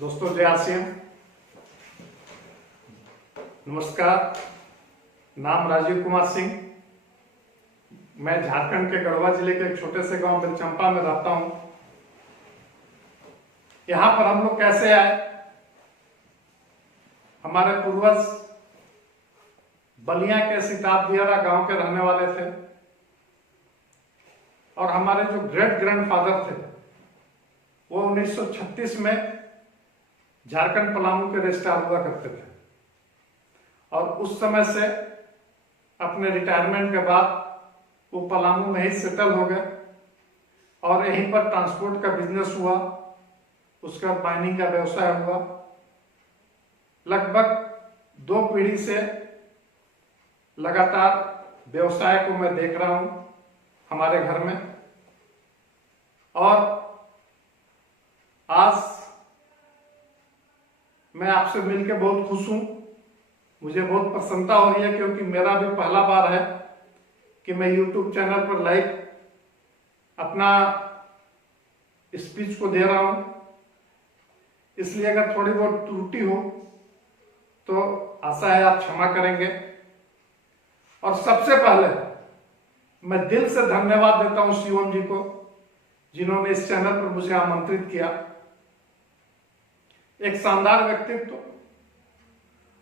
दोस्तों जय आसियान। नमस्कार। नाम राजीव कुमार सिंह। मैं झारखंड के गढ़वा जिले के एक छोटे से गांव बेलचंपा में रहता हूं। यहां पर हम लोग कैसे आए? हमारे पूर्वज बलिया के सिताब दियारा गांव के रहने वाले थे और हमारे जो ग्रेट ग्रैंडफादर थे वो 1936 में झारखंड पलामू के रजिस्ट्रार हुआ करते थे और उस समय से अपने रिटायरमेंट के बाद वो पलामू में ही सेटल हो गए और यहीं पर ट्रांसपोर्ट का बिजनेस हुआ। उसके बाद माइनिंग का व्यवसाय हुआ। लगभग 2 पीढ़ी से लगातार व्यवसाय को मैं देख रहा हूं हमारे घर में और आज मैं आपसे मिलकर बहुत खुश हूं। मुझे बहुत प्रसन्नता हो रही है क्योंकि मेरा भी पहला बार है कि मैं YouTube चैनल पर लाइव अपना स्पीच को दे रहा हूं। इसलिए अगर थोड़ी बहुत त्रुटि हो तो आशा है आप क्षमा करेंगे। और सबसे पहले मैं दिल से धन्यवाद देता हूं शिवम जी को, जिन्होंने इस चैनल पर मुझे आमंत्रित किया। एक शानदार व्यक्तित्व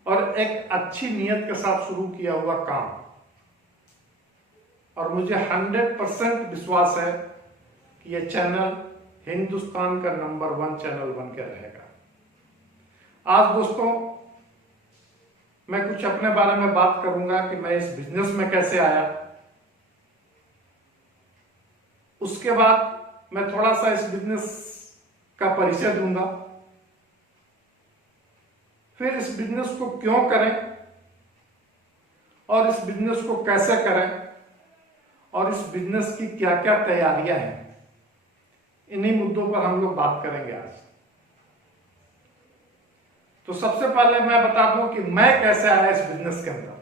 और एक अच्छी नीयत के साथ शुरू किया हुआ काम, और मुझे 100% विश्वास है कि यह चैनल हिंदुस्तान का नंबर 1 चैनल बनकर रहेगा। आज दोस्तों मैं कुछ अपने बारे में बात करूंगा कि मैं इस बिजनेस में कैसे आया। उसके बाद मैं थोड़ा सा इस बिजनेस का परिचय दूंगा। फिर इस बिजनेस को क्यों करें और इस बिजनेस को कैसे करें और इस बिजनेस की क्या क्या तैयारियां हैं, इन्हीं मुद्दों पर हम लोग बात करेंगे आज। तो सबसे पहले मैं बता दूं कि मैं कैसे आया इस बिजनेस के अंदर।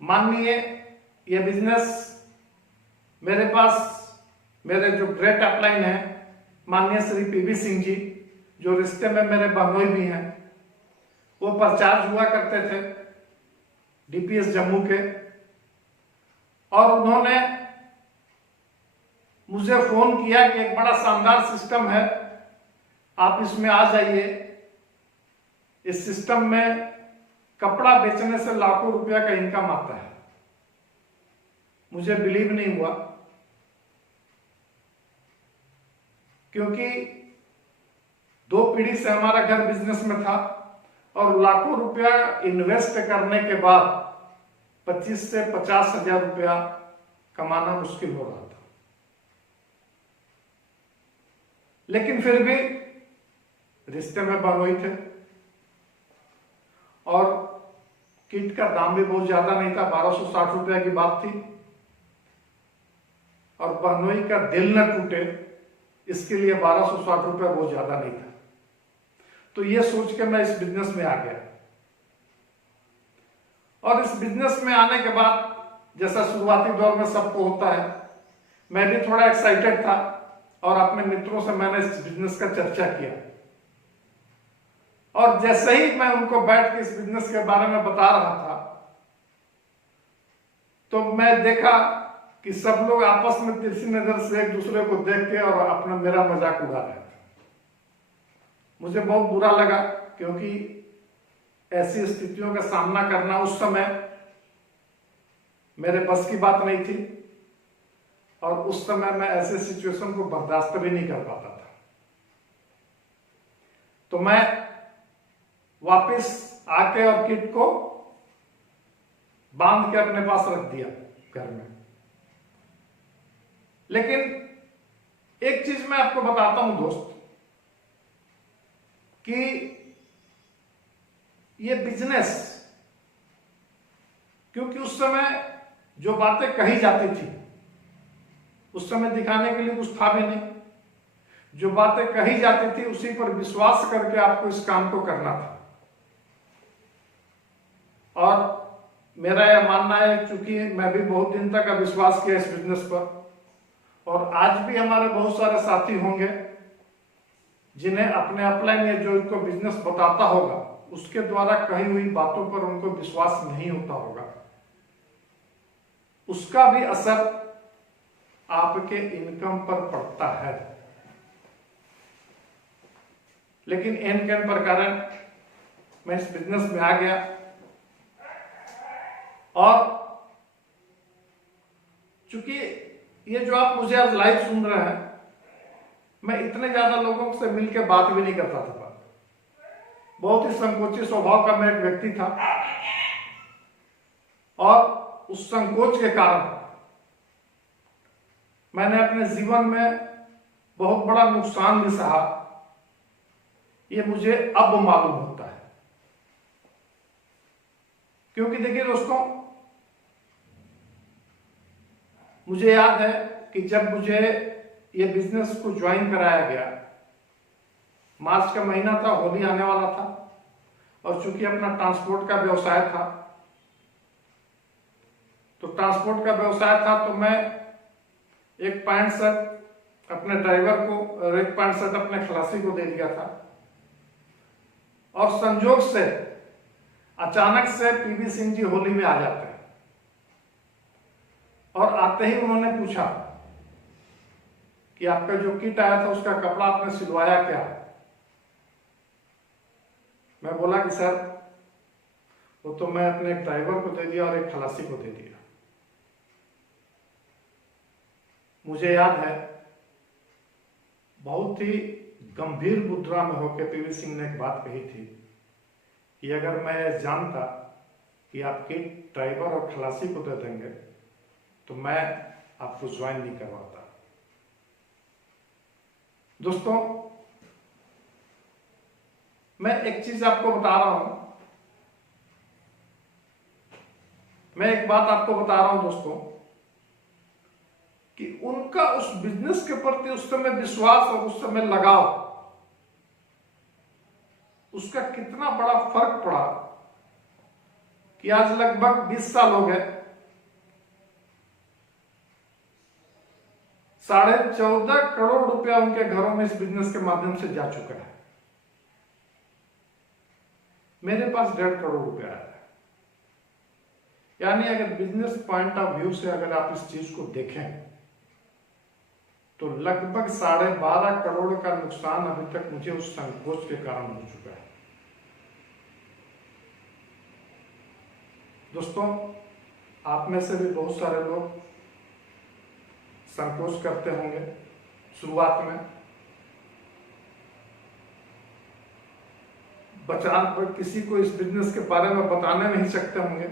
मानिए ये बिजनेस मेरे पास मेरे जो ग्रेट अपलाइन है माननीय श्री पीवी सिंह जी, जो रिश्ते में मेरे बहनोई भी हैं, वो परचार्ज हुआ करते थे डीपीएस जम्मू के, और उन्होंने मुझे फोन किया कि एक बड़ा शानदार सिस्टम है, आप इसमें आ जाइए। इस सिस्टम में कपड़ा बेचने से लाखों रुपया का इनकम आता है। मुझे बिलीव नहीं हुआ क्योंकि 2 पीढ़ी से हमारा घर बिजनेस में था और लाखों रुपया इन्वेस्ट करने के बाद 25 से 50 हजार रुपया कमाना मुश्किल हो रहा था। लेकिन फिर भी रिश्ते में बहनोई थे और किट का दाम भी बहुत ज्यादा नहीं था, 1260 रुपया की बात थी। और बहनोई का दिल न टूटे इसके लिए 1260 रुपया बहुत ज्यादा नहीं था। तो ये सोच के मैं इस बिजनेस में आ गया। और इस बिजनेस में आने के बाद जैसा शुरुआती दौर में सबको होता है, मैं भी थोड़ा एक्साइटेड था और अपने मित्रों से मैंने इस बिजनेस का चर्चा किया। और जैसे ही मैं उनको बैठ के इस बिजनेस के बारे में बता रहा था तो मैं देखा कि सब लोग आपस में तिरछी नजर से एक दूसरे को देख के और अपना मेरा मजाक उड़ा रहे थे। मुझे बहुत बुरा लगा क्योंकि ऐसी स्थितियों का सामना करना उस समय मेरे बस की बात नहीं थी और उस समय मैं ऐसे सिचुएशन को बर्दाश्त भी नहीं कर पाता था। तो मैं वापस आके और किट को बांध के अपने पास रख दिया घर में। लेकिन एक चीज मैं आपको बताता हूं दोस्त, कि ये बिजनेस, क्योंकि उस समय जो बातें कही जाती थी उस समय दिखाने के लिए कुछ था भी नहीं। जो बातें कही जाती थी उसी पर विश्वास करके आपको इस काम को करना था। और मेरा यह मानना है, चूंकि मैं भी बहुत दिन तक विश्वास किया इस बिजनेस पर और आज भी हमारे बहुत सारे साथी होंगे जिन्हें अपने अपलाइन या जो इनको बिजनेस बताता होगा उसके द्वारा कही हुई बातों पर उनको विश्वास नहीं होता होगा, उसका भी असर आपके इनकम पर पड़ता है। लेकिन एन कैन पर कारण मैं इस बिजनेस में आ गया और चूंकि ये जो आप मुझे आज लाइव सुन रहे हैं, मैं इतने ज्यादा लोगों से मिलकर बात भी नहीं करता था। बहुत ही संकोची स्वभाव का मैं एक व्यक्ति था और उस संकोच के कारण मैंने अपने जीवन में बहुत बड़ा नुकसान भी सहा। ये मुझे अब मालूम होता है, क्योंकि देखिए दोस्तों, मुझे याद है कि जब मुझे ये बिजनेस को ज्वाइन कराया गया, मार्च का महीना था, होली आने वाला था और चूंकि अपना ट्रांसपोर्ट का व्यवसाय था, तो ट्रांसपोर्ट का व्यवसाय था तो मैं एक पैंट शर्ट अपने ड्राइवर को और एक पैंट शर्ट अपने खलासी को दे दिया था। और संजोग से अचानक से पीवी सिंह जी होली में आ जाते हैं और आते ही उन्होंने पूछा कि आपका जो किट आया था उसका कपड़ा आपने सिलवाया क्या? मैं बोला कि सर वो तो मैं अपने एक ड्राइवर को दे दिया और एक खलासी को दे दिया। मुझे याद है बहुत ही गंभीर मुद्रा में होकर पीवी सिंह ने एक बात कही थी कि अगर मैं जानता कि आप किट ड्राइवर और खलासी को दे देंगे तो मैं आपको ज्वाइन नहीं करवाता। दोस्तों, मैं एक चीज आपको बता रहा हूं, मैं एक बात आपको बता रहा हूं दोस्तों, कि उनका उस बिजनेस के प्रति उस समय विश्वास और उस समय लगाव, उसका कितना बड़ा फर्क पड़ा कि आज लगभग 20 साल हो गए, 14.5 करोड़ रुपया उनके घरों में इस बिजनेस के माध्यम से जा चुका है। मेरे पास 1.5 करोड़ रुपया आया है। यानी अगर बिजनेस पॉइंट ऑफ व्यू से अगर आप इस चीज को देखें तो लगभग 12.5 करोड़ का नुकसान अभी तक मुझे उस संकोच के कारण हो चुका है। दोस्तों, आप में से भी बहुत सारे लोग संकोच करते होंगे शुरुआत में, किसी को इस बिजनेस के बारे में बताने नहीं सकते होंगे।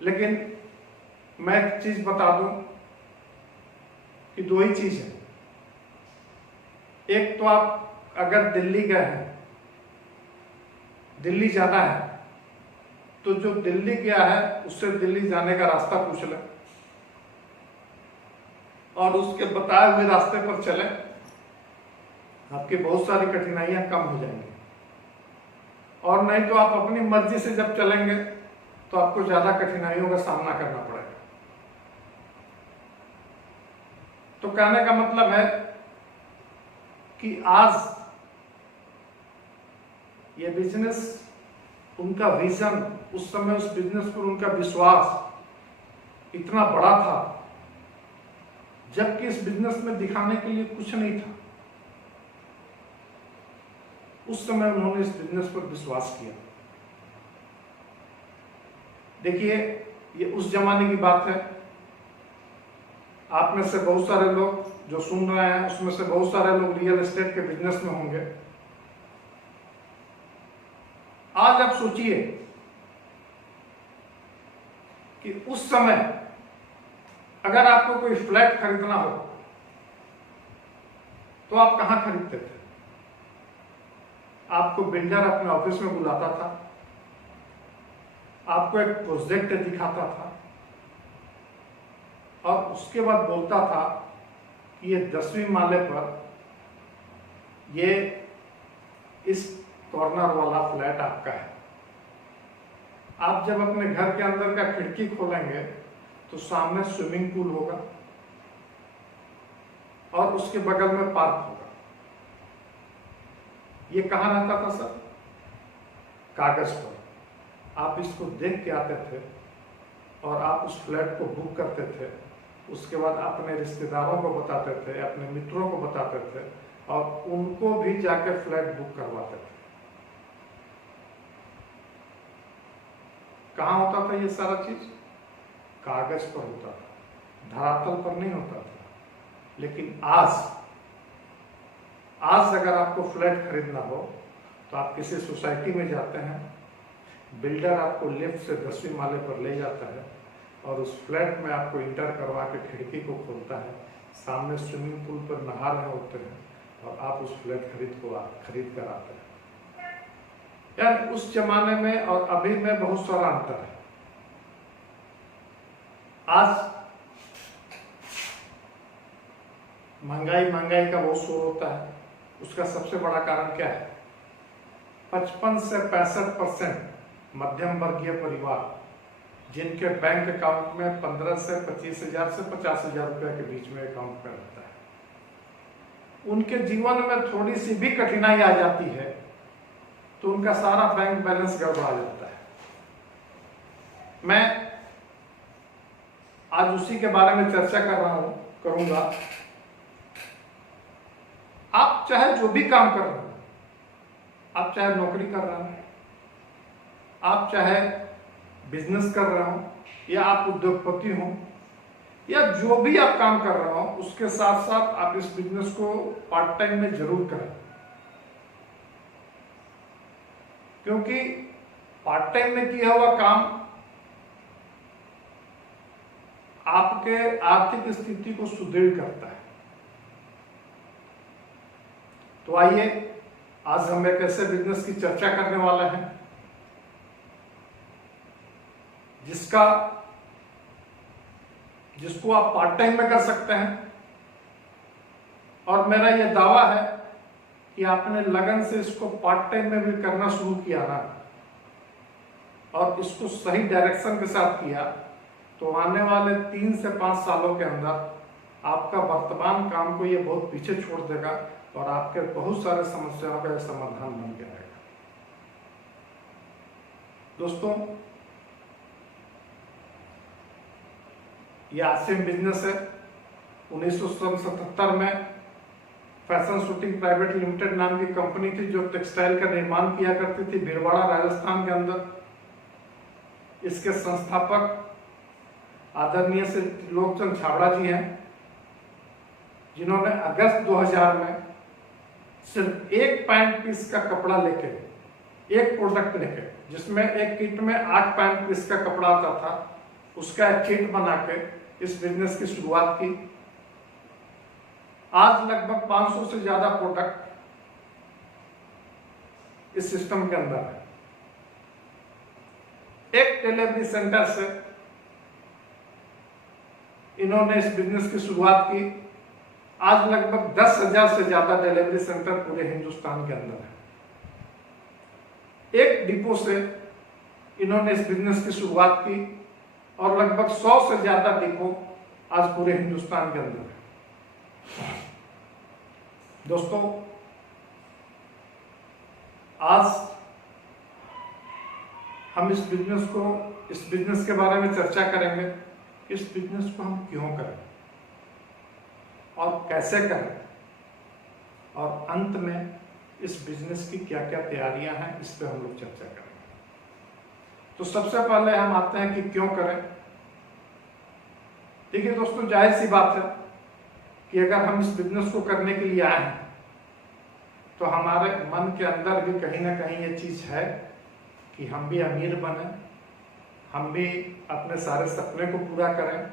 लेकिन मैं एक चीज बता दूं कि 2 ही चीज है। एक तो आप अगर दिल्ली गए हैं, दिल्ली जाना है, तो जो दिल्ली गया है उससे दिल्ली जाने का रास्ता पूछ लें और उसके बताए हुए रास्ते पर चलें, आपकी बहुत सारी कठिनाइयां कम हो जाएंगी। और नहीं तो आप अपनी मर्जी से जब चलेंगे तो आपको ज्यादा कठिनाइयों का सामना करना पड़ेगा। तो कहने का मतलब है कि आज ये बिजनेस, उनका विजन, उस समय उस बिजनेस पर उनका विश्वास इतना बड़ा था, जबकि इस बिजनेस में दिखाने के लिए कुछ नहीं था। उस समय उन्होंने इस बिजनेस पर विश्वास किया। देखिए, ये उस जमाने की बात है। आप में से बहुत सारे लोग जो सुन रहे हैं उसमें से बहुत सारे लोग रियल एस्टेट के बिजनेस में होंगे। आज आप सोचिए कि उस समय अगर आपको कोई फ्लैट खरीदना हो तो आप कहां खरीदते थे? आपको बिल्डर अपने ऑफिस में बुलाता था, आपको एक प्रोजेक्ट दिखाता था और उसके बाद बोलता था कि ये 10वीं माले पर ये इस कॉर्नर वाला फ्लैट आपका है। आप जब अपने घर के अंदर का खिड़की खोलेंगे तो सामने स्विमिंग पूल होगा, और उसके बगल में पार्क होगा। ये कहाँ रहता था सर? कागज पर। आप इसको देख के आते थे और आप उस फ्लैट को बुक करते थे। उसके बाद अपने रिश्तेदारों को बताते थे, अपने मित्रों को बताते थे और उनको भी जाकर फ्लैट बुक करवाते थे। कहाँ होता था ये सारा चीज? कागज पर होता था, धरातल पर नहीं होता था। लेकिन आज अगर आपको फ्लैट खरीदना हो तो आप किसी सोसाइटी में जाते हैं, बिल्डर आपको लिफ्ट से 10वीं माले पर ले जाता है और उस फ्लैट में आपको इंटर करवा के खिड़की को खोलता है, सामने स्विमिंग पूल पर नहा रहे होते हैं और आप उस फ्लैट खरीद कर आते हैं। यार उस जमाने में और अभी में बहुत सारा अंतर है। आज महंगाई का बहुत शोर होता है। उसका सबसे बड़ा कारण क्या है? 55 से 65% मध्यम वर्गीय परिवार जिनके बैंक अकाउंट में 15 से 25,000 से 50,000 रुपए के बीच में अकाउंट में रहता है, उनके जीवन में थोड़ी सी भी कठिनाई आ जाती है तो उनका सारा बैंक बैलेंस गड़बड़ा जाता है। मैं आज उसी के बारे में चर्चा करूंगा। आप चाहे जो भी काम कर रहे हो, आप चाहे नौकरी कर रहे हो, आप चाहे बिजनेस कर रहे हो, या आप उद्योगपति हो, या जो भी आप काम कर रहे हो, उसके साथ साथ आप इस बिजनेस को पार्ट टाइम में जरूर करें। क्योंकि पार्ट टाइम में किया हुआ काम आपके आर्थिक स्थिति को सुदृढ़ करता है। तो आइए आज हम एक ऐसे बिजनेस की चर्चा करने वाले हैं जिसको आप पार्ट टाइम में कर सकते हैं। और मेरा यह दावा है कि आपने लगन से इसको पार्ट टाइम में भी करना शुरू किया ना, और इसको सही डायरेक्शन के साथ किया, तो आने वाले 3 से 5 सालों के अंदर आपका वर्तमान काम को ये बहुत पीछे छोड़ देगा और आपके बहुत सारे समस्याओं का समाधान बन के रहेगा। दोस्तों, ये आसिम बिजनेस है। 1977 में फैशन शूटिंग प्राइवेट लिमिटेड नाम की कंपनी थी जो टेक्सटाइल का निर्माण किया करती थी भीलवाड़ा राजस्थान के अंदर। इसके संस्थापक आदरणीय श्री त्रिलोकचंद छाबड़ा जी हैं, जिन्होंने अगस्त 2000 में सिर्फ एक पैंट पीस का कपड़ा लेके, एक प्रोडक्ट लेके, जिसमें एक किट में 8 पैंट पीस का कपड़ा आता था, उसका एक किट बना के इस बिजनेस की शुरुआत की। आज लगभग 500 से ज्यादा प्रोडक्ट इस सिस्टम के अंदर है। एक डिलीवरी सेंटर से इन्होंने इस बिजनेस की शुरुआत की। आज लगभग 10,000 से ज्यादा डिलीवरी सेंटर पूरे हिंदुस्तान के अंदर है। एक डिपो से इन्होंने इस बिजनेस की शुरुआत की और लगभग 100 से ज्यादा डिपो आज पूरे हिंदुस्तान के अंदर है। दोस्तों, आज हम इस बिजनेस के बारे में चर्चा करेंगे। इस बिजनेस को हम क्यों करें और कैसे करें, और अंत में इस बिजनेस की क्या क्या तैयारियां हैं, इस पे हम लोग चर्चा करेंगे। तो सबसे पहले हम आते हैं कि क्यों करें। देखिए दोस्तों, जाहिर सी बात है कि अगर हम इस बिजनेस को करने के लिए आए हैं तो हमारे मन के अंदर भी कहीं ना कहीं ये चीज है कि हम भी अमीर बने, हम भी अपने सारे सपने को पूरा करें,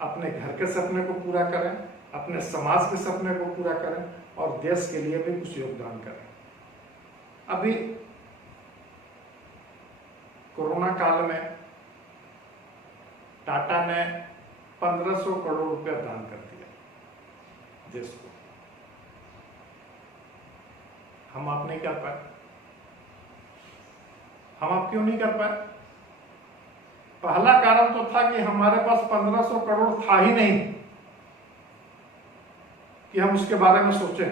अपने घर के सपने को पूरा करें, अपने समाज के सपने को पूरा करें और देश के लिए भी कुछ योगदान करें। अभी कोरोना काल में टाटा ने 1500 करोड़ रुपया दान कर दिया देश को। हम आप नहीं कर पाए। हम आप क्यों नहीं कर पाए? पहला कारण तो था कि हमारे पास 1500 करोड़ था ही नहीं। कि हम उसके बारे में सोचें।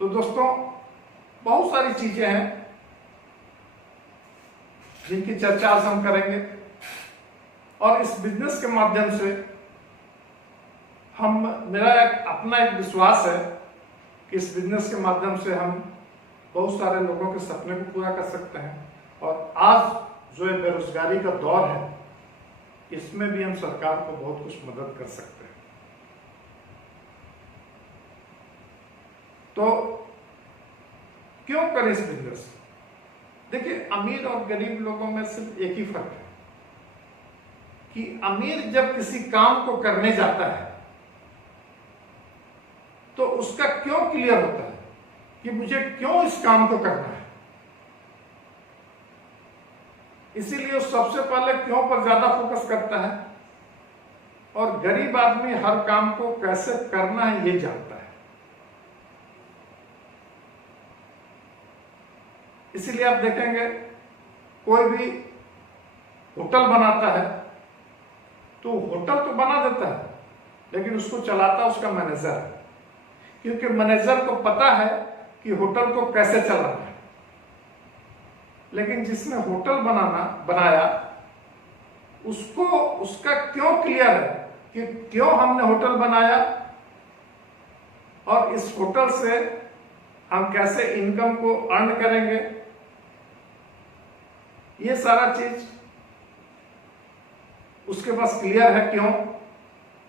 तो दोस्तों, बहुत सारी चीजें हैं जिनकी चर्चा आज हम करेंगे, और इस बिजनेस के माध्यम से मेरा अपना एक विश्वास है कि इस बिजनेस के माध्यम से हम बहुत सारे लोगों के सपने को पूरा कर सकते हैं। और आज जो ये बेरोजगारी का दौर है, इसमें भी हम सरकार को बहुत कुछ मदद कर सकते हैं। तो क्यों करें इस बिजनेस? देखिए, अमीर और गरीब लोगों में सिर्फ एक ही फर्क है कि अमीर जब किसी काम को करने जाता है तो उसका क्यों क्लियर होता है कि मुझे क्यों इस काम को करना है, इसीलिए वो सबसे पहले क्यों पर ज्यादा फोकस करता है। और गरीब आदमी हर काम को कैसे करना है ये जानता है। इसीलिए आप देखेंगे, कोई भी होटल बनाता है तो होटल तो बना देता है, लेकिन उसको चलाता उसका मैनेजर है, क्योंकि मैनेजर को पता है कि होटल को कैसे चलाना है। लेकिन जिसने होटल बनाया उसको उसका क्यों क्लियर है कि क्यों हमने होटल बनाया और इस होटल से हम कैसे इनकम को अर्न करेंगे। ये सारा चीज उसके पास क्लियर है क्यों,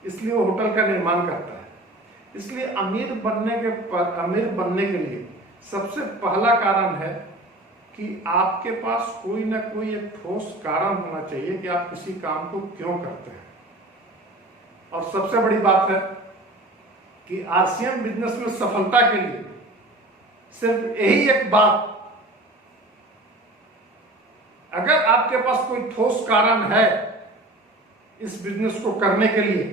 इसलिए वो होटल का निर्माण करता है। इसलिए अमीर बनने के लिए सबसे पहला कारण है कि आपके पास कोई ना कोई एक ठोस कारण होना चाहिए कि आप किसी काम को क्यों करते हैं। और सबसे बड़ी बात है कि आरसीएम बिजनेस में सफलता के लिए सिर्फ यही एक बात, अगर आपके पास कोई ठोस कारण है इस बिजनेस को करने के लिए,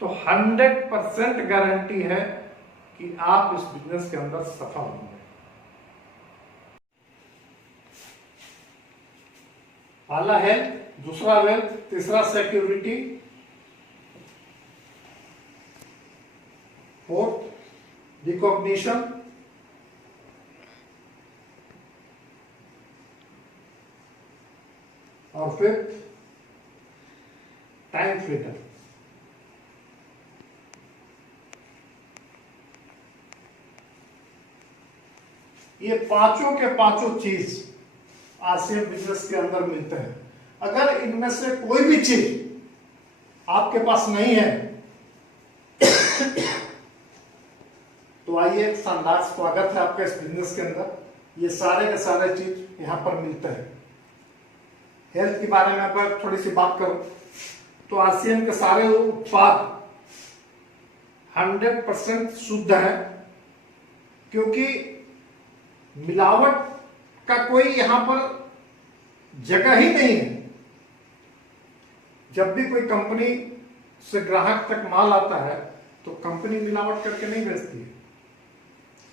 तो 100% गारंटी है कि आप इस बिजनेस के अंदर सफल होंगे। पहला हेल्थ, दूसरा वेल्थ, तीसरा सिक्योरिटी, फोर्थ रिकॉग्निशन, और फिफ्थ टाइम फ्रीडम। ये पांचों के पांचों चीज आरसीएम बिजनेस के अंदर मिलते हैं। अगर इनमें से कोई भी चीज आपके पास नहीं है तो आइए, शानदार स्वागत है आपका इस बिजनेस के अंदर। ये सारे के सारे चीज यहां पर मिलते हैं। हेल्थ के बारे में अगर थोड़ी सी बात करूं तो आरसीएम के सारे उत्पाद 100% शुद्ध है, क्योंकि मिलावट का कोई यहां पर जगह ही नहीं है। जब भी कोई कंपनी से ग्राहक तक माल आता है तो कंपनी मिलावट करके नहीं बेचती है।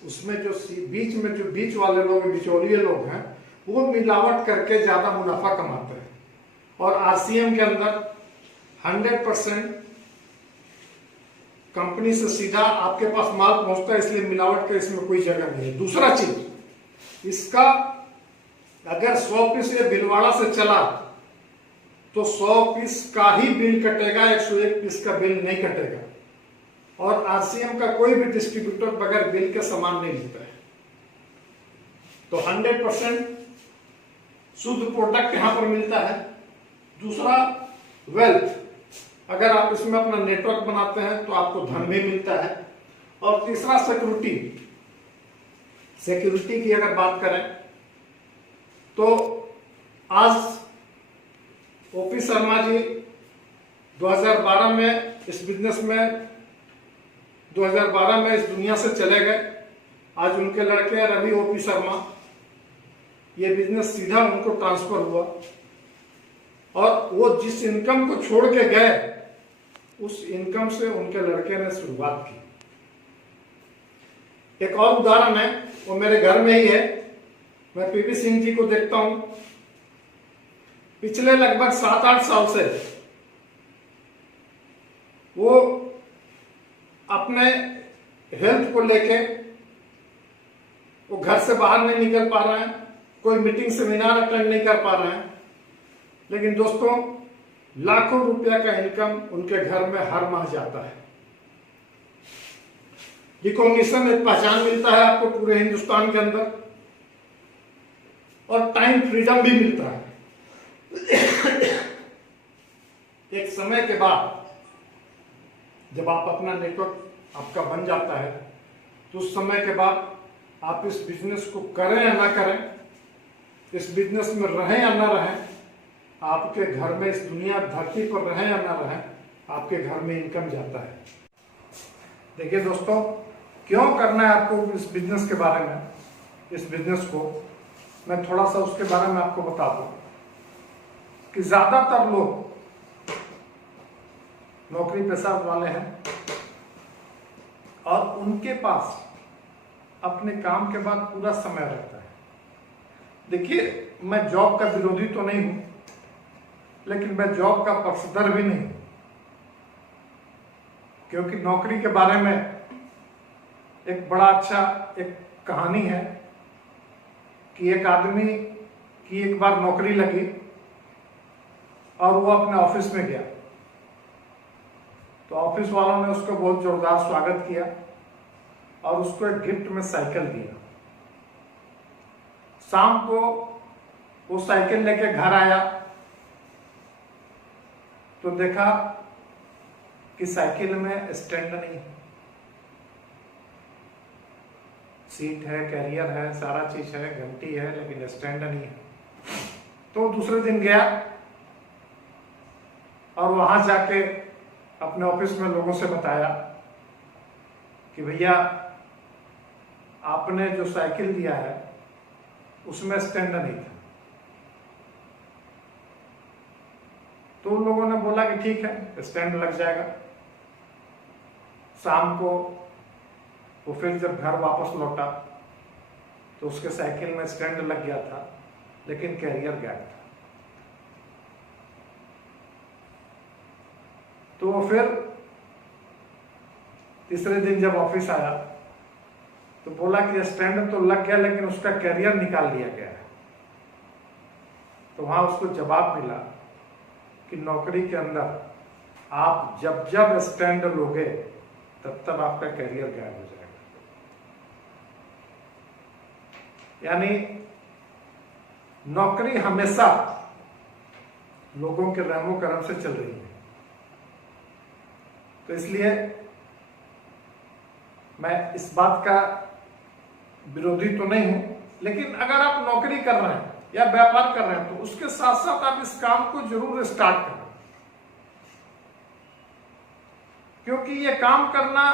उसमें जो बीच वाले लोग, बिचौलिए लोग हैं, वो मिलावट करके ज्यादा मुनाफा कमाते हैं। और आरसीएम के अंदर 100% कंपनी से सीधा आपके पास माल पहुंचता है, इसलिए मिलावट का इसमें कोई जगह नहीं है। दूसरा चीज, इसका अगर 100 पीस ये भीलवाड़ा से चला तो 100 पीस का ही बिल कटेगा, 101 पीस का बिल नहीं कटेगा। और आरसीएम का कोई भी डिस्ट्रीब्यूटर बगैर बिल के सामान नहीं लेता है। तो 100% शुद्ध प्रोडक्ट यहां पर मिलता है। दूसरा वेल्थ, अगर आप इसमें अपना नेटवर्क बनाते हैं तो आपको धन भी मिलता है। और तीसरा सिक्योरिटी की अगर बात करें तो आज ओपी शर्मा जी 2012 में इस बिजनेस में 2012 में इस दुनिया से चले गए। आज उनके लड़के हैं रवि ओपी शर्मा, ये बिजनेस सीधा उनको ट्रांसफर हुआ और वो जिस इनकम को छोड़ के गए उस इनकम से उनके लड़के ने शुरुआत की। एक और उदाहरण है, वो मेरे घर में ही है। मैं पीपी सिंह जी को देखता हूं, पिछले लगभग 7-8 साल से वो अपने हेल्थ को लेके वो घर से बाहर नहीं निकल पा रहे हैं, कोई मीटिंग सेमिनार अटेंड नहीं कर पा रहे हैं। लेकिन दोस्तों, लाखों रुपया का इनकम उनके घर में हर माह जाता है। रिकॉग्निशन, एक पहचान मिलता है आपको पूरे हिंदुस्तान के अंदर, और टाइम फ्रीडम भी मिलता है। एक समय के बाद जब आप अपना नेटवर्क आपका बन जाता है, तो उस समय के बाद आप इस बिजनेस को करें या ना करें, इस बिजनेस में रहें या ना रहें, आपके घर में, इस दुनिया धरती पर रहें या ना रहें, आपके घर में इनकम जाता है। देखिए दोस्तों, क्यों करना है आपको इस बिजनेस के बारे में, इस बिजनेस को मैं थोड़ा सा उसके बारे में आपको बता दूं कि ज्यादातर लोग नौकरी पेशा वाले हैं और उनके पास अपने काम के बाद पूरा समय रहता है। देखिए, मैं जॉब का विरोधी तो नहीं हूं, लेकिन मैं जॉब का पक्षधर भी नहीं हूं, क्योंकि नौकरी के बारे में एक बड़ा अच्छा एक कहानी है कि एक आदमी की एक बार नौकरी लगी और वो अपने ऑफिस में गया, तो ऑफिस वालों ने उसको बहुत जोरदार स्वागत किया और उसको एक गिफ्ट में साइकिल दिया। शाम को वो साइकिल लेके घर आया तो देखा कि साइकिल में स्टैंड नहीं है, सीट है, कैरियर है, सारा चीज है, घंटी है, लेकिन स्टैंड नहीं है। तो दूसरे दिन गया और वहां जाके अपने ऑफिस में लोगों से बताया कि भैया, आपने जो साइकिल दिया है उसमें स्टैंड नहीं था। तो उन लोगों ने बोला कि ठीक है, स्टैंड लग जाएगा। शाम को वो फिर जब घर वापस लौटा तो उसके साइकिल में स्टैंड लग गया था, लेकिन कैरियर गायब था। तो वो फिर तीसरे दिन जब ऑफिस आया तो बोला कि स्टैंड तो लग गया, लेकिन उसका कैरियर निकाल लिया गया है। तो वहां उसको जवाब मिला कि नौकरी के अंदर आप जब जब स्टैंड लोगे तब तब आपका कैरियर गायब हो जाएगा। यानी नौकरी हमेशा लोगों के रहमो करम से चल रही है। तो इसलिए मैं इस बात का विरोधी तो नहीं हूं, लेकिन अगर आप नौकरी कर रहे हैं या व्यापार कर रहे हैं तो उसके साथ साथ आप इस काम को जरूर स्टार्ट करें, क्योंकि ये काम करना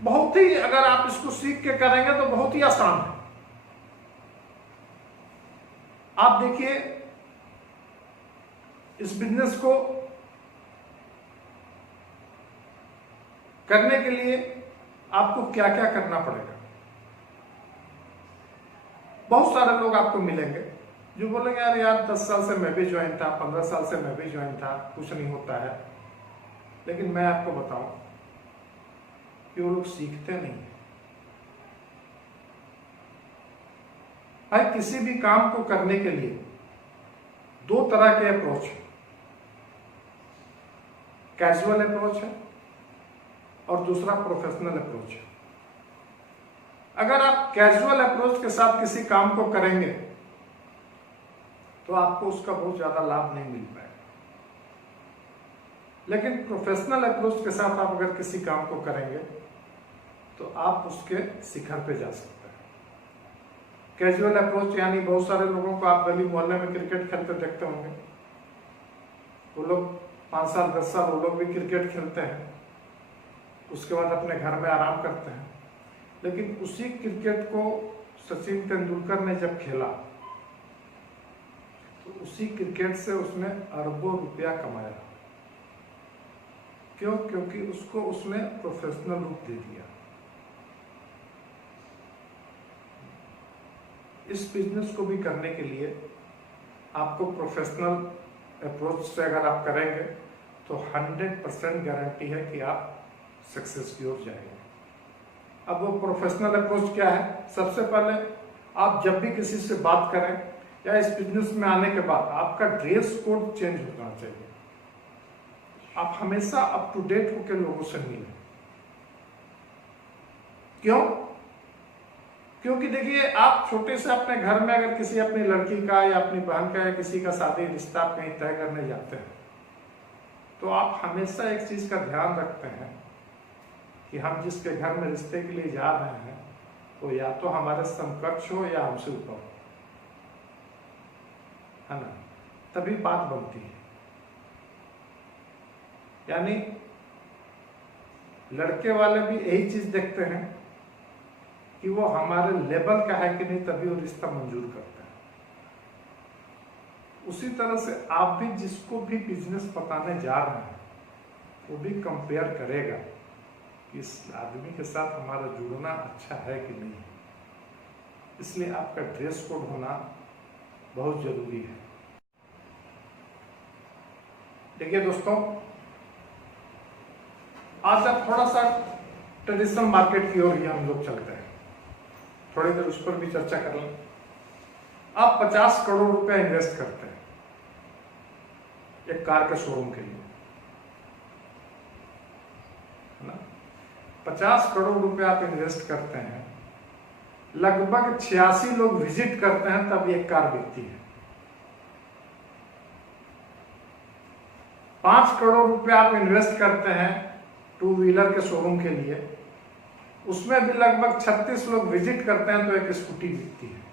बहुत ही, अगर आप इसको सीख के करेंगे तो बहुत ही आसान है। आप देखिए, इस बिजनेस को करने के लिए आपको क्या क्या करना पड़ेगा। बहुत सारे लोग आपको मिलेंगे जो बोलेंगे यार 10 साल से मैं भी ज्वाइन था, 15 साल से मैं भी ज्वाइन था, कुछ नहीं होता है। लेकिन मैं आपको बताऊं कि वो लोग सीखते नहीं है। भाई, किसी भी काम को करने के लिए दो तरह के अप्रोच है, कैजुअल अप्रोच है और दूसरा प्रोफेशनल अप्रोच है। अगर आप कैजुअल अप्रोच के साथ किसी काम को करेंगे तो आपको उसका बहुत ज्यादा लाभ नहीं मिल पाएगा, लेकिन प्रोफेशनल अप्रोच के साथ आप अगर किसी काम को करेंगे तो आप उसके शिखर पे जा सकते हैं। कैजुअल अप्रोच यानी बहुत सारे लोगों को आप गली मोहल्ले में क्रिकेट खेलते देखते होंगे। वो लोग 5 साल 10 साल वो लोग भी क्रिकेट खेलते हैं, उसके बाद अपने घर में आराम करते हैं। लेकिन उसी क्रिकेट को सचिन तेंदुलकर ने जब खेला तो उसी क्रिकेट से उसने अरबों रुपया कमाया। क्यों? क्योंकि उसको उसने प्रोफेशनल रूप दे दिया। इस बिजनेस को भी करने के लिए आपको प्रोफेशनल अप्रोच से अगर आप करेंगे तो 100% गारंटी है कि आप सक्सेस की ओर जाएंगे। अब वो प्रोफेशनल अप्रोच क्या है? सबसे पहले आप जब भी किसी से बात करें या इस बिजनेस में आने के बाद आपका ड्रेस कोड चेंज होना चाहिए। आप हमेशा अप टू डेट होकर लोगों से मिलें। क्यों? क्योंकि देखिए, आप छोटे से अपने घर में अगर किसी अपनी लड़की का या अपनी बहन का या किसी का शादी रिश्ता आप कहीं तय करने जाते हैं तो आप हमेशा एक चीज का ध्यान रखते हैं कि हम जिसके घर में रिश्ते के लिए जा रहे हैं वो या तो हमारे समकक्ष हो या हमसे ऊपर हो, है ना? तभी बात बनती है। यानी लड़के वाले भी यही चीज देखते हैं कि वो हमारे लेवल का है कि नहीं, तभी वो रिश्ता मंजूर करते हैं। उसी तरह से आप भी जिसको भी बिजनेस बताने जा रहे हैं वो भी कंपेयर करेगा कि इस आदमी के साथ हमारा जुड़ना अच्छा है कि नहीं। इसलिए आपका ड्रेस कोड होना बहुत जरूरी है। देखिए दोस्तों, आज आप थोड़ा सा ट्रेडिशनल मार्केट की ओर ही हम लोग चलते हैं, थोड़ी देर उस पर भी चर्चा कर लें। आप 50 करोड़ रुपया इन्वेस्ट करते हैं एक कार के शोरूम के लिए, है ना? 50 करोड़ रुपया आप इन्वेस्ट करते हैं, लगभग 86 लोग विजिट करते हैं, तब एक कार बिकती है। 5 करोड़ रुपया आप इन्वेस्ट करते हैं टू व्हीलर के शोरूम के लिए, उसमें भी लगभग 36 लोग विजिट करते हैं तो एक स्कूटी बिकती है।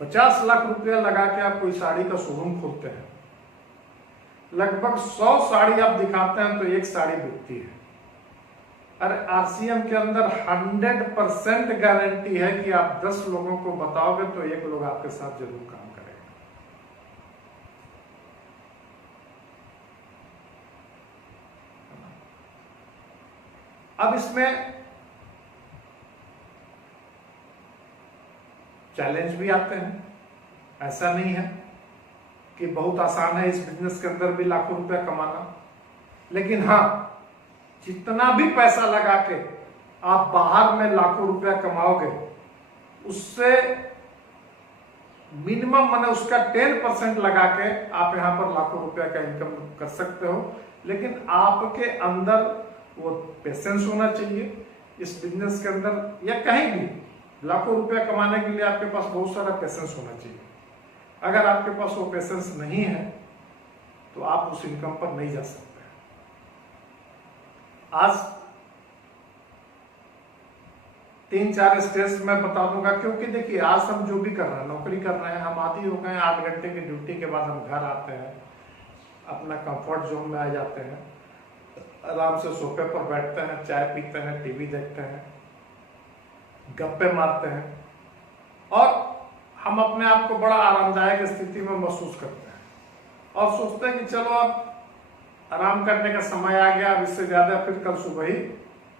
50 लाख रुपया लगा के आप कोई साड़ी का शोरूम खोलते हैं, लगभग 100 साड़ी आप दिखाते हैं तो एक साड़ी बिकती है। अरे आरसीएम के अंदर 100% गारंटी है कि आप 10 लोगों को बताओगे तो एक लोग आपके साथ जरूर काम करेगा। अब इसमें चैलेंज भी आते हैं। ऐसा नहीं है कि बहुत आसान है इस बिजनेस के अंदर भी लाखों रुपया कमाना, लेकिन हाँ, जितना भी पैसा लगा के आप बाहर में लाखों रुपया कमाओगे, उससे मिनिमम माने उसका 10% लगा के आप यहां पर लाखों रुपया का इनकम कर सकते हो। लेकिन आपके अंदर वो पेशेंस होना चाहिए। इस बिजनेस के अंदर या कहीं भी लाखों रुपया कमाने के लिए आपके पास बहुत सारा पेशेंस होना चाहिए। अगर आपके पास वो पेशेंस नहीं है तो आप उस इनकम पर नहीं जा सकते। आज 3-4 स्टेप्स मैं बता दूंगा, क्योंकि देखिए आज हम जो भी कर रहे हैं, नौकरी कर रहे हैं, हम आदी हो गए। 8 घंटे की ड्यूटी के बाद हम घर आते हैं, अपना कंफर्ट जोन में आ जाते हैं, आराम से सोफे पर बैठते हैं, चाय पीते हैं, टीवी देखते हैं, गप्पे मारते हैं और हम अपने आप को बड़ा आरामदायक स्थिति में महसूस करते हैं और सोचते हैं कि चलो अब आराम करने का समय आ गया, अब इससे ज्यादा फिर कल सुबह ही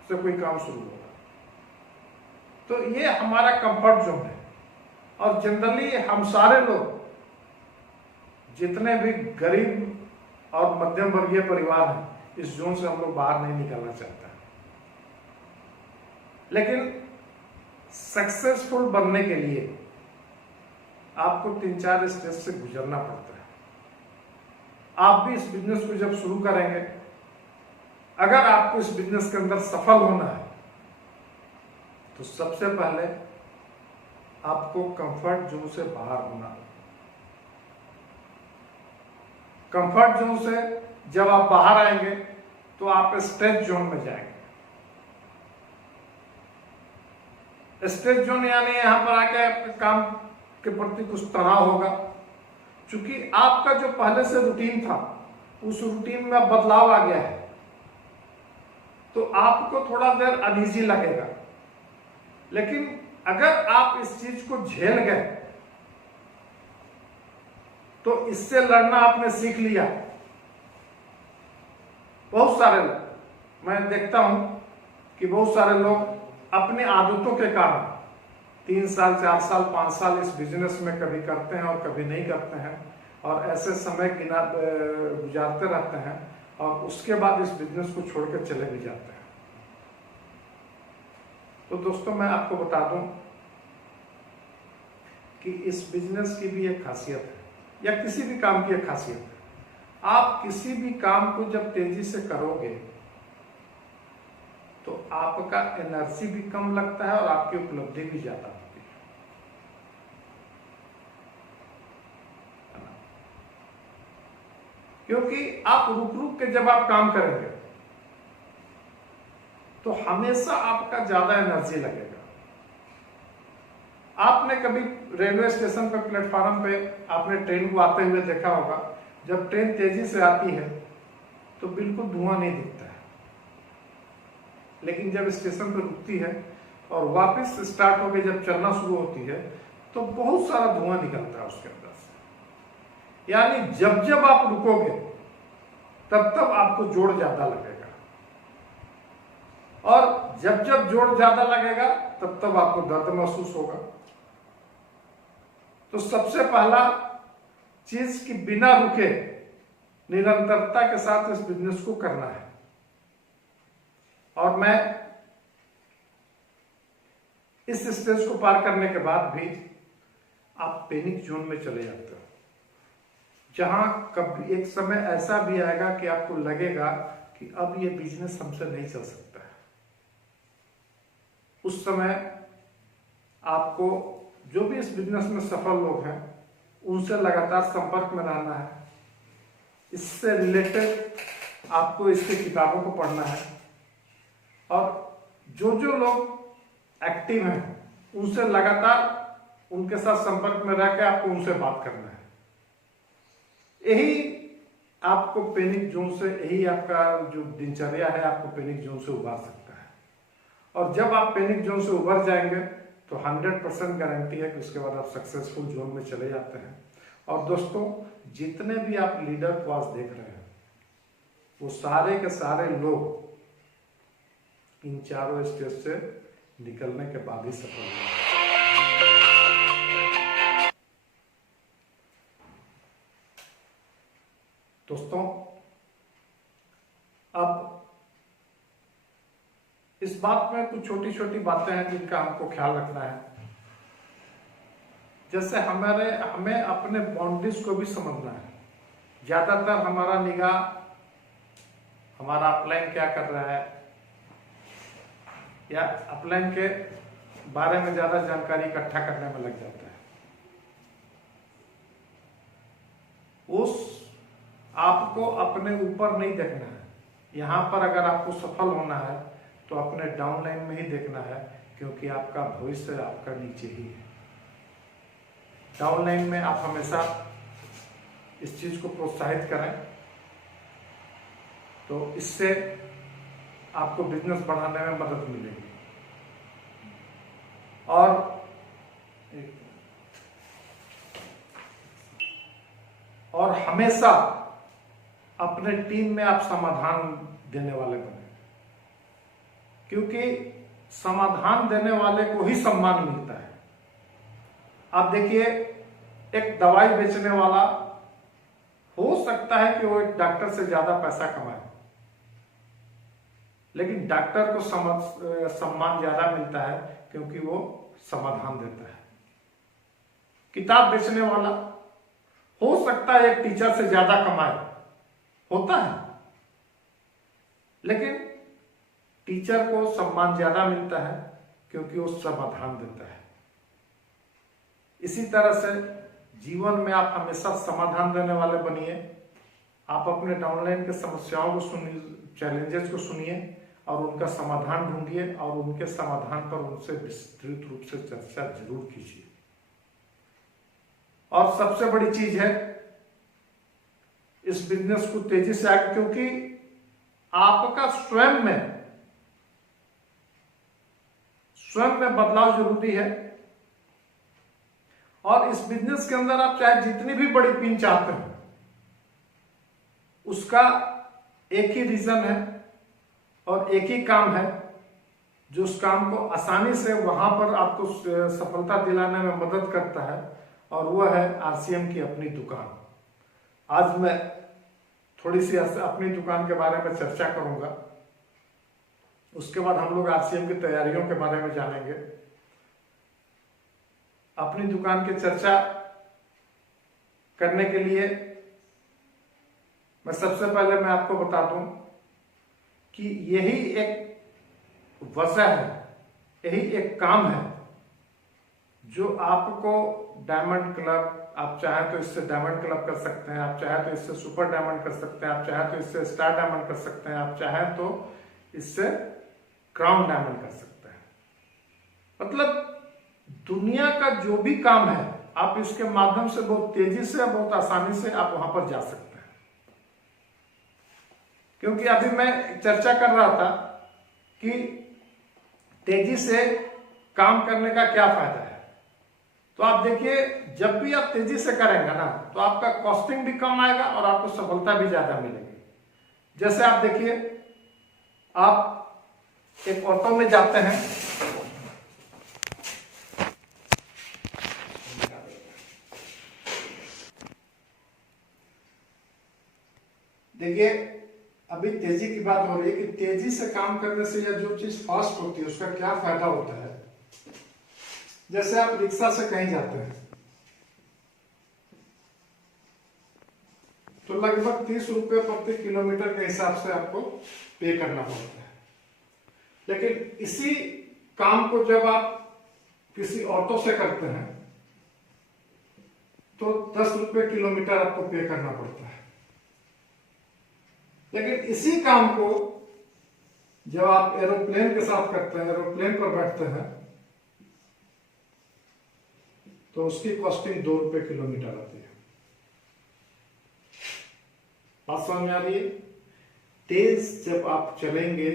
से कोई काम शुरू होगा। तो ये हमारा कंफर्ट जोन है। और जनरली हम सारे लोग, जितने भी गरीब और मध्यम वर्गीय परिवार हैं, इस जोन से हम लोग बाहर नहीं निकलना चाहते हैं। लेकिन सक्सेसफुल बनने के लिए आपको 3-4 स्टेज से गुजरना पड़ता है। आप भी इस बिजनेस को जब शुरू करेंगे, अगर आपको इस बिजनेस के अंदर सफल होना है तो सबसे पहले आपको कंफर्ट जोन से बाहर होना है। कंफर्ट जोन से जब आप बाहर आएंगे तो आप स्ट्रेस जोन में जाएंगे। स्ट्रेस जोन यानी यहां पर आके आपके काम के प्रति कुछ तनाव होगा, क्योंकि आपका जो पहले से रूटीन था उस रूटीन में बदलाव आ गया है, तो आपको थोड़ा देर अनईजी लगेगा। लेकिन अगर आप इस चीज को झेल गए तो इससे लड़ना आपने सीख लिया। बहुत सारे लोग, मैं देखता हूं कि बहुत सारे लोग अपनी आदतों के कारण 3 साल 4 साल 5 साल इस बिजनेस में कभी करते हैं और कभी नहीं करते हैं, और ऐसे समय गुजारते रहते हैं, और उसके बाद इस बिजनेस को छोड़कर चले भी जाते हैं। तो दोस्तों, मैं आपको बता दूं कि इस बिजनेस की भी एक खासियत है, या किसी भी काम की एक खासियत है। आप किसी भी काम को जब तेजी से करोगे तो आपका एनर्जी भी कम लगता है और आपकी उपलब्धि भी ज्यादा होती है ना? क्योंकि आप रुक रुक के जब आप काम करेंगे तो हमेशा आपका ज्यादा एनर्जी लगेगा। आपने कभी रेलवे स्टेशन पर प्लेटफॉर्म पे आपने ट्रेन को आते हुए देखा होगा, जब ट्रेन तेजी से आती है तो बिल्कुल धुआं नहीं दिखता है, लेकिन जब स्टेशन पर रुकती है और वापस स्टार्ट होकर जब चलना शुरू होती है तो बहुत सारा धुआं निकलता है उसके अंदर से। यानी जब जब आप रुकोगे तब तब आपको जोर ज्यादा लगेगा, और जब जब जोर ज्यादा लगेगा तब तब आपको दर्द महसूस होगा। तो सबसे पहला चीज कि बिना रुके निरंतरता के साथ इस बिजनेस को करना है। और मैं इस स्टेज को पार करने के बाद भी आप पैनिक जोन में चले जाते हो, जहां कभी एक समय ऐसा भी आएगा कि आपको लगेगा कि अब ये बिजनेस हमसे नहीं चल सकता है। उस समय आपको जो भी इस बिजनेस में सफल लोग हैं उनसे लगातार संपर्क में रहना है, इससे रिलेटेड आपको इसकी किताबों को पढ़ना है, और जो जो लोग एक्टिव हैं उनसे लगातार उनके साथ संपर्क में रह के आपको उनसे बात करना है। यही आपको पैनिक जोन से, यही आपका जो दिनचर्या है आपको पैनिक जोन से उबार सकता है। और जब आप पैनिक जोन से उबर जाएंगे तो 100% गारंटी है कि उसके बाद आप सक्सेसफुल जोन में चले जाते हैं। और दोस्तों, जितने भी आप लीडर को आज देख रहे हैं वो सारे के सारे लोग इन चारों स्टेज से निकलने के बाद ही सफल हुए। दोस्तों, अब इस बात में कुछ छोटी छोटी बातें हैं जिनका हमको ख्याल रखना है। जैसे हमें अपने बाउंड्रीज को भी समझना है। ज्यादातर हमारा निगाह हमारा अपलाइन क्या कर रहा है या अपलाइन के बारे में ज्यादा जानकारी इकट्ठा करने में लग जाता है। उस आपको अपने ऊपर नहीं देखना है। यहां पर अगर आपको सफल होना है तो अपने डाउनलाइन में ही देखना है, क्योंकि आपका भविष्य आपका नीचे ही है। डाउनलाइन में आप हमेशा इस चीज को प्रोत्साहित करें, तो इससे आपको बिजनेस बढ़ाने में मदद मिलेगी। और हमेशा अपने टीम में आप समाधान देने वाले बने, क्योंकि समाधान देने वाले को ही सम्मान मिलता है। आप देखिए, एक दवाई बेचने वाला हो सकता है कि वो एक डॉक्टर से ज्यादा पैसा कमाए, लेकिन डॉक्टर को सम्मान ज्यादा मिलता है क्योंकि वो समाधान देता है। किताब बेचने वाला हो सकता है एक टीचर से ज्यादा कमाए, होता है, लेकिन टीचर को सम्मान ज्यादा मिलता है क्योंकि वो समाधान देता है। इसी तरह से जीवन में आप हमेशा समाधान देने वाले बनिए। आप अपने डाउनलाइन के समस्याओं को सुनिए, चैलेंजेस को सुनिए और उनका समाधान ढूंढिए, और उनके समाधान पर उनसे विस्तृत रूप से चर्चा जरूर कीजिए। और सबसे बड़ी चीज है, इस बिजनेस को तेजी से आगे, क्योंकि आपका स्वयं में बदलाव जरूरी है। और इस बिजनेस के अंदर आप चाहे जितनी भी बड़ी पिन चाहते हो, उसका एक ही रीजन है और एक ही काम है जो उस काम को आसानी से वहां पर आपको सफलता दिलाने में मदद करता है, और वह है आरसीएम की अपनी दुकान। आज मैं थोड़ी सी अपनी दुकान के बारे में चर्चा करूंगा, उसके बाद हम लोग आरसीएम की तैयारियों के बारे में जानेंगे। अपनी दुकान की चर्चा करने के लिए मैं सबसे पहले मैं आपको बता दूं कि यही एक वजह है, यही एक काम है जो आपको डायमंड क्लब, आप चाहे तो इससे डायमंड क्लब कर सकते हैं, आप चाहे तो इससे सुपर डायमंड कर सकते हैं, आप चाहे तो इससे स्टार डायमंड कर सकते हैं, आप चाहे तो इससे क्राउन डायमंड कर सकते हैं। मतलब दुनिया का जो भी काम है आप इसके माध्यम से बहुत तेजी से, बहुत आसानी से आप वहां पर जा सकते हैं। क्योंकि अभी मैं चर्चा कर रहा था कि तेजी से काम करने का क्या फायदा है। तो आप देखिए, जब भी आप तेजी से करेंगे ना तो आपका कॉस्टिंग भी कम आएगा और आपको सफलता भी ज्यादा मिलेगी। जैसे आप देखिए, आप एक ऑटो में जाते हैं, देखिए अभी तेजी की बात हो रही है कि तेजी से काम करने से या जो चीज फास्ट होती है उसका क्या फायदा होता है। जैसे आप रिक्शा से कहीं जाते हैं तो लगभग 30 रुपये प्रति किलोमीटर के हिसाब से आपको पे करना पड़ता है। लेकिन इसी काम को जब आप किसी ऑटो से करते हैं तो 10 रुपये किलोमीटर आपको पे करना पड़ता है। लेकिन इसी काम को जब आप एरोप्लेन के साथ करते हैं, एरोप्लेन पर बैठते हैं, तो उसकी कॉस्टिंग 2 रुपये किलोमीटर आती है। बात समझ में आ रही है? तेज जब आप चलेंगे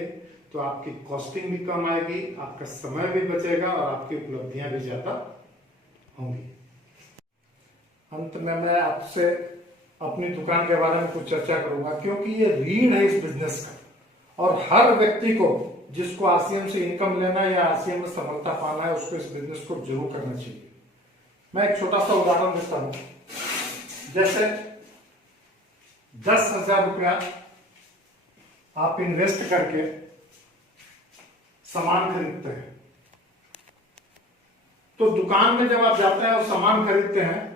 तो आपकी कॉस्टिंग भी कम आएगी, आपका समय भी बचेगा और आपकी उपलब्धियां भी ज्यादा होंगी। अंत में मैं आपसे अपनी दुकान के बारे में कुछ चर्चा करूंगा, क्योंकि ये रीढ़ है इस बिजनेस का, और हर व्यक्ति को जिसको आरसीएम से इनकम लेना है या आरसीएम में सफलता पाना है उसको इस बिजनेस को जरूर करना चाहिए। मैं एक छोटा सा उदाहरण देता हूं। जैसे 10,000 रुपया आप इन्वेस्ट करके सामान खरीदते हैं, तो दुकान में जब आप जाते हैं और सामान खरीदते हैं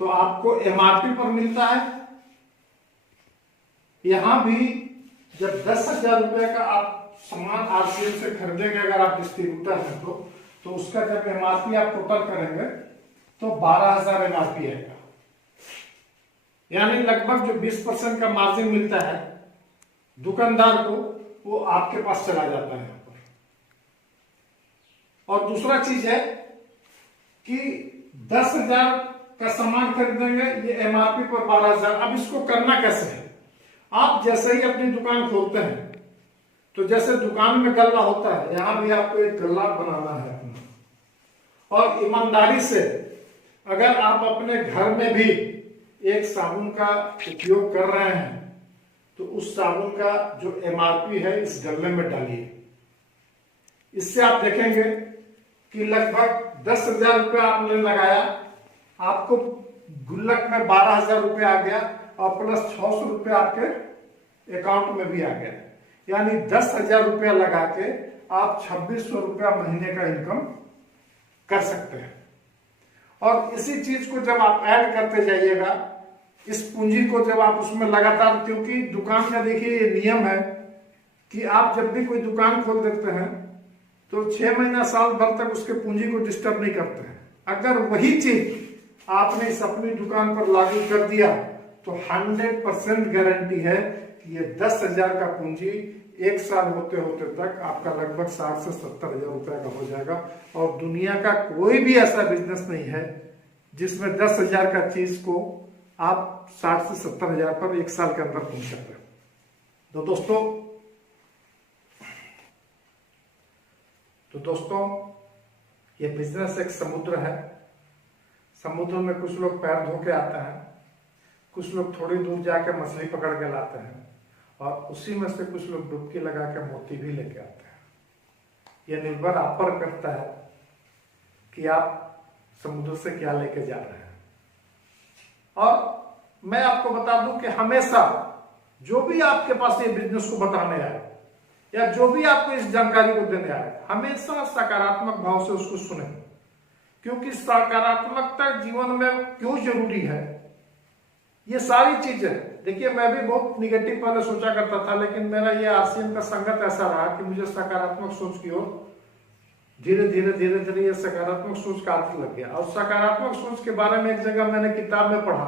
तो आपको एमआरपी पर मिलता है। यहां भी जब 10,000 रुपए का आप सामान आरसीएम से खरीदेंगे, अगर आप डिस्ट्रीब्यूटर हैं तो उसका जब एमआरपी आप टोटल करेंगे तो 12,000 एमआरपी आएगा। यानी लगभग जो 20% का मार्जिन मिलता है दुकानदार को, वो आपके पास चला जाता है। और दूसरा चीज है कि 10,000 का सामान खरीदेंगे, ये एमआरपी पर 12,000। अब इसको करना कैसे है? आप जैसे ही अपनी दुकान खोलते हैं तो जैसे दुकान में गल्ला होता है, यहां भी आपको एक गल्ला बनाना है अपना, और ईमानदारी से अगर आप अपने घर में भी एक साबुन का उपयोग कर रहे हैं तो उस साबुन का जो एमआरपी है इस गल्ले में डालिए। इससे आप देखेंगे कि लगभग 10,000 रुपया आपने लगाया, आपको गुल्लक में 12,000 रुपये आ गया और प्लस 600 रुपये आपके अकाउंट में भी आ गया। यानी 10,000 रुपया लगा के आप 2,600 रुपया महीने का इनकम कर सकते हैं। और इसी चीज को जब आप ऐड करते जाइएगा, इस पूंजी को जब आप उसमें लगातार, क्योंकि दुकान का देखिए ये नियम है कि आप जब भी कोई दुकान खोल देते हैं तो 6 महीना साल भर तक उसके पूंजी को डिस्टर्ब नहीं करते हैं। अगर वही चीज आपने इस अपनी दुकान पर लागू कर दिया तो 100% गारंटी है कि ये 10,000 का पूंजी एक साल होते होते तक आपका लगभग 60 से 70,000 रुपए का हो जाएगा। और दुनिया का कोई भी ऐसा बिजनेस नहीं है जिसमें 10,000 का चीज को आप 60 से 70,000 पर एक साल के अंदर पहुंचा दें। तो दोस्तों ये बिजनेस एक समुद्र है। समुद्र में कुछ लोग पैर धो के आते हैं, कुछ लोग थोड़ी दूर जाके मछली पकड़ के लाते हैं, और उसी में से कुछ लोग डुबकी लगा के मोती भी लेके आते हैं। यह निर्भर आप पर करता है कि आप समुद्र से क्या लेके जा रहे हैं। और मैं आपको बता दूं कि हमेशा जो भी आपके पास ये बिजनेस को बताने आए या जो भी आपको इस जानकारी को देने आए, हमेशा सकारात्मक भाव से उसको सुने, क्योंकि सकारात्मकता जीवन में क्यों जरूरी है। ये सारी चीजें देखिए, मैं भी बहुत निगेटिव पहले सोचा करता था, लेकिन मेरा ये आरसीएम का संगत ऐसा रहा कि मुझे सकारात्मक सोच की ओर धीरे धीरे ये सकारात्मक सोच का आदत लग गया। और सकारात्मक सोच के बारे में एक जगह मैंने किताब में पढ़ा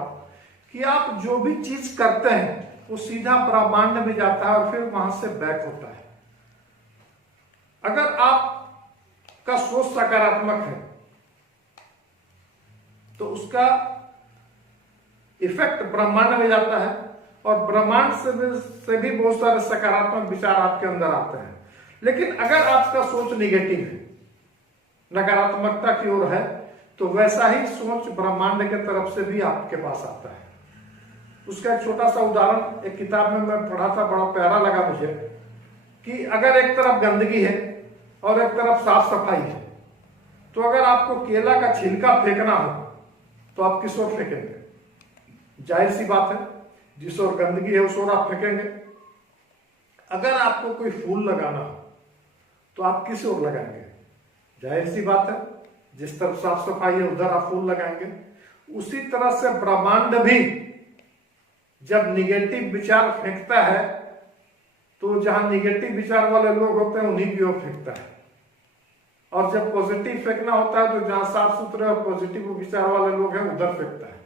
कि आप जो भी चीज करते हैं वो सीधा ब्रह्मांड में जाता है और फिर वहां से बैक होता है। अगर आपका सोच सकारात्मक है तो उसका इफेक्ट ब्रह्मांड में जाता है और ब्रह्मांड से भी बहुत सारे सकारात्मक विचार आपके अंदर आते हैं। लेकिन अगर आपका सोच निगेटिव है, नकारात्मकता की ओर है, तो वैसा ही सोच ब्रह्मांड के तरफ से भी आपके पास आता है। उसका एक छोटा सा उदाहरण एक किताब में मैं पढ़ा था, बड़ा प्यारा लगा मुझे, कि अगर एक तरफ गंदगी है और एक तरफ साफ सफाई है, तो अगर आपको केला का छिलका फेंकना हो तो आप किस ओर फेंकेंगे? जाहिर सी बात है, जिस ओर गंदगी है उस ओर आप फेंकेंगे। अगर आपको कोई फूल लगाना हो तो आप किस ओर लगाएंगे? जाहिर सी बात है, जिस तरफ साफ सफाई है उधर आप फूल लगाएंगे। उसी तरह से ब्रह्मांड भी जब निगेटिव विचार फेंकता है तो जहां निगेटिव विचार वाले लोग होते हैं उन्हीं की ओर फेंकता है, और जब पॉजिटिव फेंकना होता है तो जहां साफ सुथरे और पॉजिटिव विचार वाले लोग हैं उधर फेंकता है।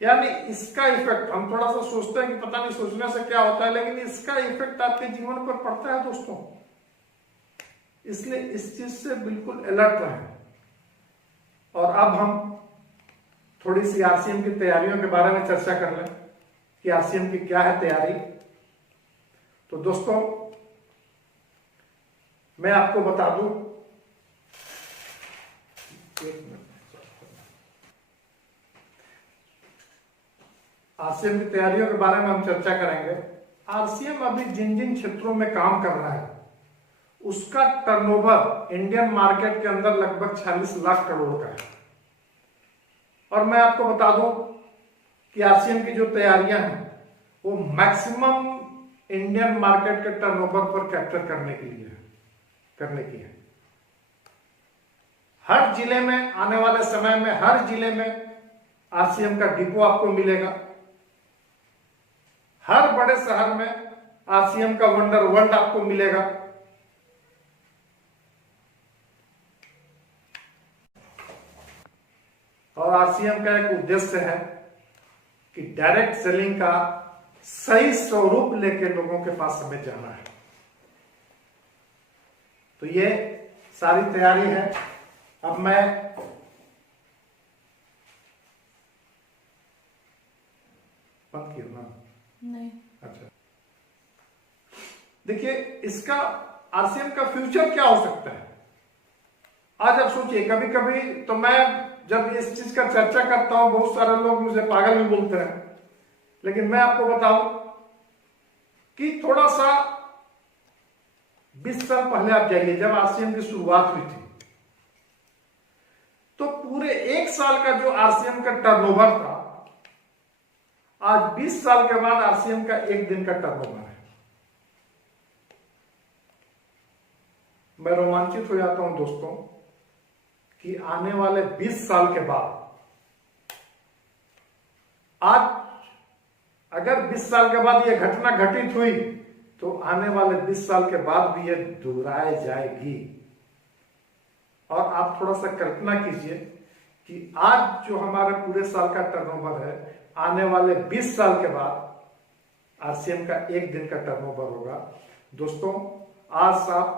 यानी इसका इफेक्ट, हम थोड़ा सा सोचते हैं कि पता नहीं सोचने से क्या होता है, लेकिन इसका इफेक्ट आपके जीवन पर पड़ता है दोस्तों। इसलिए इस चीज से बिल्कुल अलर्ट रहें। और अब हम थोड़ी सी आरसीएम की तैयारियों के बारे में चर्चा कर लें कि आरसीएम की क्या है तैयारी। तो दोस्तों, मैं आपको बता दूं, आरसीएम की तैयारियों के बारे में हम चर्चा करेंगे। आरसीएम अभी जिन जिन क्षेत्रों में काम कर रहा है उसका टर्नओवर इंडियन मार्केट के अंदर लगभग 46 लाख करोड़ का है। और मैं आपको बता दूं कि आरसीएम की जो तैयारियां हैं वो मैक्सिमम इंडियन मार्केट के टर्नओवर पर कैप्चर करने की है। हर जिले में आने वाले समय में हर जिले में आरसीएम का डिपो आपको मिलेगा। हर बड़े शहर में आरसीएम का वंडर वर्ल्ड आपको मिलेगा। और आरसीएम का एक उद्देश्य है कि डायरेक्ट सेलिंग का सही स्वरूप लेके लोगों के पास हमें जाना है। तो ये सारी तैयारी है। अब मैं बंद किया ना? नहीं। अच्छा, देखिए इसका आरसीएम का फ्यूचर क्या हो सकता है। आज आप सोचिए, कभी कभी तो मैं जब इस चीज का चर्चा करता हूं बहुत सारे लोग मुझे पागल भी बोलते हैं, लेकिन मैं आपको बताऊं कि थोड़ा सा 20 साल पहले आप जाइए, जब आरसीएम की शुरुआत हुई थी, तो पूरे 1 साल का जो आरसीएम का टर्नओवर था, आज 20 साल के बाद आरसीएम का 1 दिन का टर्नओवर है। मैं रोमांचित हो जाता हूं दोस्तों कि आने वाले 20 साल के बाद, आज अगर 20 साल के बाद यह घटना घटित हुई तो आने वाले 20 साल के बाद भी यह दोहराई जाएगी। और आप थोड़ा सा कल्पना कीजिए कि आज जो हमारे पूरे साल का टर्नओवर है, आने वाले 20 साल के बाद आरसीएम का 1 दिन का टर्नओवर होगा। दोस्तों, आज आप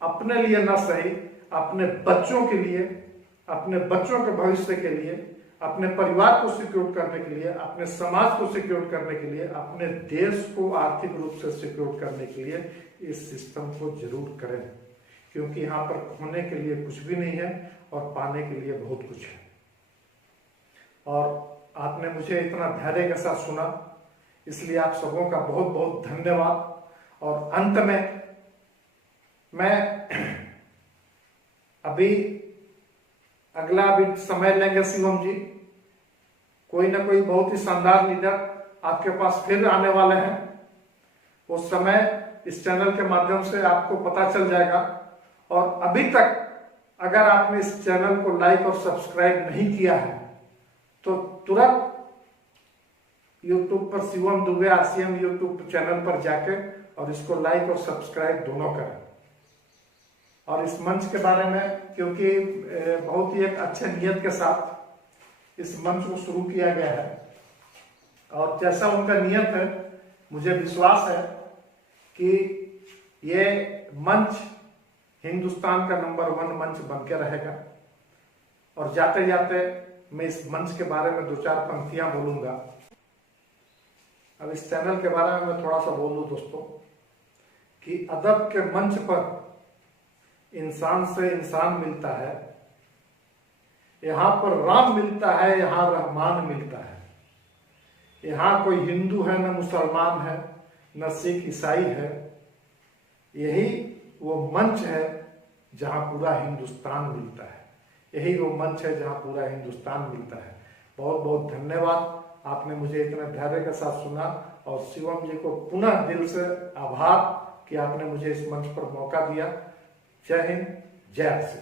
अपने लिए ना सही, अपने बच्चों के लिए, अपने बच्चों के भविष्य के लिए, अपने परिवार को सिक्योर करने के लिए, अपने समाज को सिक्योर करने के लिए, अपने देश को आर्थिक रूप से सिक्योर करने के लिए इस सिस्टम को जरूर करें, क्योंकि यहां पर खोने के लिए कुछ भी नहीं है और पाने के लिए बहुत कुछ है। और आपने मुझे इतना धैर्य के साथ सुना, इसलिए आप सबों का बहुत बहुत धन्यवाद। और अंत में मैं अभी अगला भी समय लेंगे शिवम जी, कोई ना कोई बहुत ही शानदार लीडर आपके पास फिर आने वाले हैं। उस समय इस चैनल के माध्यम से आपको पता चल जाएगा। और अभी तक अगर आपने इस चैनल को लाइक और सब्सक्राइब नहीं किया है तो तुरंत YouTube पर Shivam Dubey RCM YouTube channel पर जाके और इसको लाइक और सब्सक्राइब दोनों करें। और इस मंच के बारे में, क्योंकि बहुत ही एक अच्छे नियत के साथ इस मंच को शुरू किया गया है और जैसा उनका नियत है, मुझे विश्वास है कि ये मंच हिंदुस्तान का नंबर 1 मंच बन के रहेगा। और जाते जाते मैं इस मंच के बारे में 2-4 पंक्तियां बोलूंगा। अब इस चैनल के बारे में मैं थोड़ा सा बोल दूं दोस्तों कि अदब के मंच पर इंसान से इंसान मिलता है, यहां पर राम मिलता है, यहां रहमान मिलता है। यहां कोई हिंदू है न मुसलमान है, न सिख ईसाई है। यही वो मंच है जहां पूरा हिंदुस्तान मिलता है। यही वो मंच है जहां पूरा हिंदुस्तान मिलता है। बहुत बहुत धन्यवाद, आपने मुझे इतना धैर्य के साथ सुना। और शिवम जी को पुनः दिल से आभार कि आपने मुझे इस मंच पर मौका दिया। जय हिंद, जय श्री।